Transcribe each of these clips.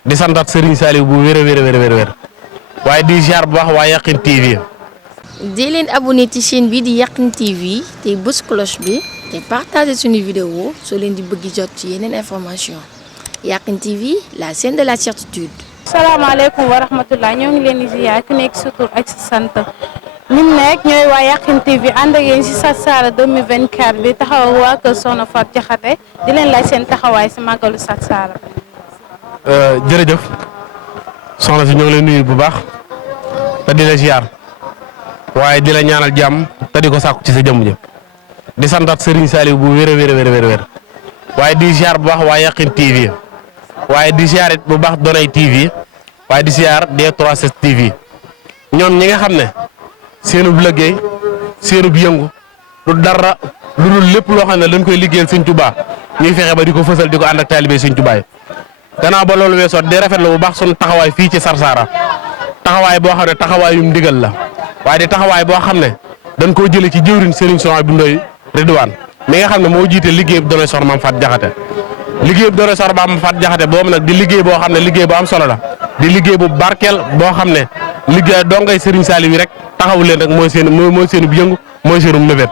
di santat Serigne Saliou bu wér a wér waaye di ziar bu baax waa Yakhine TV. di leen abonné ci chaîne bi di Yakhine TV te bës cloche bi te partager suñu vidéo soo leen di bëgg jot ci yeneen information Yakhine TV la chaîne de la certitude. salaamaaleykum wa rahmatulah ñoo ngi leen di ziar ku nekk sa tur ak sa sant ñun nekk ñooy waa Yakhine TV ànd ak yéen si Sarsara 2024 bi taxaw waa kër Soxna Fatou Diakhaté di leen laaj seen taxawaay si màggalu Sarsara. jërëjëf soxna si ñoo ngi lay nuyu bu baax te di la ziar waaye di la ñaanal jàmm te di ko sàkku ci sa jëmm jëm di santat Serigne Saliou bu wér a wér waaye di ziar bu baax waa Yakhine TV waaye di ziar it bu baax Donay TV waaye di ziar D3S TV ñoom ñi nga xam ne seenub liggéey seenub yëngu du dara lu dul lépp loo xam ne dañ koy liggéeyal Sëñ Tuubaa ñuy fexe ba di ko fësal di ko ànd ak taalibe Sëñ Tuubaa yi gannaaw ba loolu weesoo di rafetlu bu baax sunu taxawaay fii ci Sarsara taxawaay boo xam ne taxawaayum ndigal la waaye di taxawaay boo xam ne dañ koo jëlee ci jëwriñ Serigne Souhaïbou Ndoye Ridwaan mi nga xam ne moo jiite liggéey bu Donay Soxna Maam Fatou Diakhaté liggéey bu Donay Soxna Maam Fatou Diakhaté boobu nag di liggéey boo xam ne liggéey bu am solo la di liggéey bu barkeel boo xam ne liggéey dongay Serigne Saliou yi rek taxawu leen rek mooy seen bu yëngu mooy seenum nëbét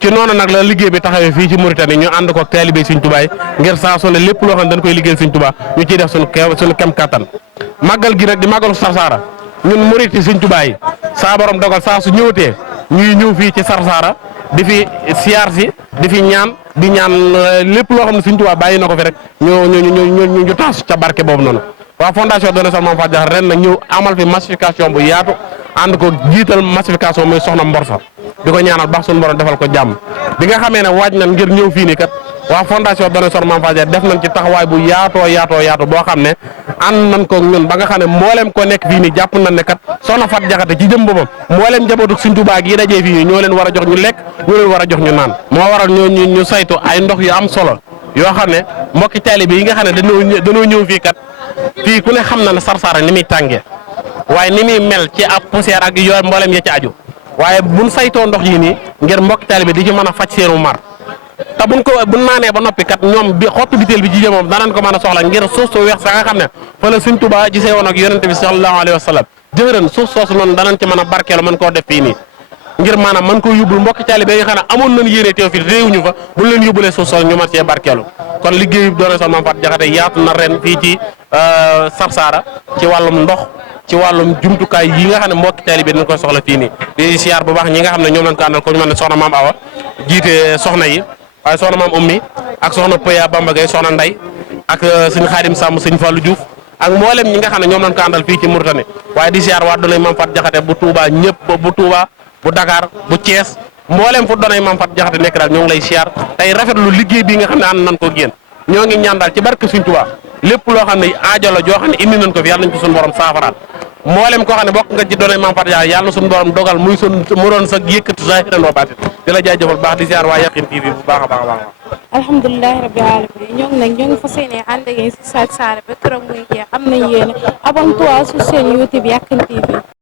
ci noonu nag la liggéey bi taxawee fii ci Mauritanie ñu ànd ko ak taalibe Sëñ Tuubaa ngir saa su ne lépp loo xam ne dañ koy liggéeyal Sëñ Tuubaa ñu ciy def suñu kem kattan màggal gi nag di màggalu Sarsara ñun murit Sëñ Tuubaa yi saa borom dogal saa su ñëwatee ñuy ñëw fii ci Sarsara di fi siyaar si di fi ñaan di ñaan lépp loo xam ne Sëñ Tuubaa bàyyi na ko fi rek ñu taas ca barke boobu noonu waa fondation Donay Soxna Maam Fatou Diakhaté ren nag ñëw amal fi massification bu yaatu ànd ko jiital massification muy soxna Mborsa di ko ñaanal baax suñu borom defal ko jàmm bi nga xamee ne waaj nañ ngir ñëw fii nii kat waa fondation Donay Soxna Maam Fatou Diakhaté def nañ ci taxawaay bu yaatoo boo xam ne ànd nañ ko ñun ba nga xam ne mboolem ko nekk fii nii jàpp nañ ne kat soxna Fatou Diakhaté ci jëm boppam mboolem njabootu Sëñ Tuubaa gi dajee fii nii ñoo leen war a jox ñu lekk ñoo leen war a jox ñu naan moo waral ñu saytu ay ndox yu am solo yoo xam ne mbokki taalibe yi nga xam ne dañoo ñëw fii kat fii ku ne xam na ne Sarsara ni muy tàngee waaye ni muy mel ci ab poussière ak yooyu mboolem ya ci aju waaye buñ saytoo ndox yi nii ngir mbokki taalibe di ci mën a faj seenu mar te buñ naanee ba noppi kat ñoom bi xottu biteel bi ci moom danañ ko mën a soxla ngir suuf su weex sa nga xam ne fa la Sëñ Tuubaa gisee woon ak yonente bi sallallahu alayhi wa sallam jëwërën suuf soosu noonu danañ ci mën a barkeelu mën koo def fii nii ngir maanaam mën koo yóbbul mbokki taalibe yi nga xam ne amoon nañ yéene teew fi réewuñu fa buñ leen yóbbulee suuf soosu ñu mën cee barkeelu kon liggéeyu Donay Soxna Maam Fatou Diakhaté yaatu na ren fii ci Sarsara ci wàllum ndox ci wàllum jumtukaay yi nga xam ne mbokki taalibe dañ koy soxla fii nii di siyaar bu baax ñi nga xam ne ñoom lañ ko àndal ko ñu mën ne soxna maam Awa jiite soxna yi waaye soxna maam Ummi ak soxna Poya Bamba Gaye soxna Nday ak sëñ Xaadim Samb sëñ Fallou Diouf ak mboolem ñi nga xam ne ñoom lañ ko àndal fii ci Mauritanie waaye di siyaar waa Donay Maam Fatou Diakhaté bu Touba ñëpp bu Touba bu Dakar bu Thiès mboolem fu Donay Maam Fatou Diakhaté nekk daal ñoo ngi lay siyaar tey rafetlu liggéey bi nga xam ne ànd nañ ko génn ñoo ngi ñaan daal ci barke Sëñ Tuubaa lépp loo xam ne aajo la joo xam ne indi nañ ko fi yàlla nañ ko suñu borom saafaraal mboolem koo xam ne bokk nga ci Donay Maam Fatou Diakhaté yàlla na suñu borom dogal mu doon sa yëkkati zahiran wa baatin di la jaajëfal baax di ziar waa Yakhine TV bu baax a baax. alhamdulilah rabbil alamin ñoo ngi fas yéene ànd ak yéen si Sarsara ba keroog muy jeex am nañ yéene abonne-toi sur chaîne YouTube Yakhine TV.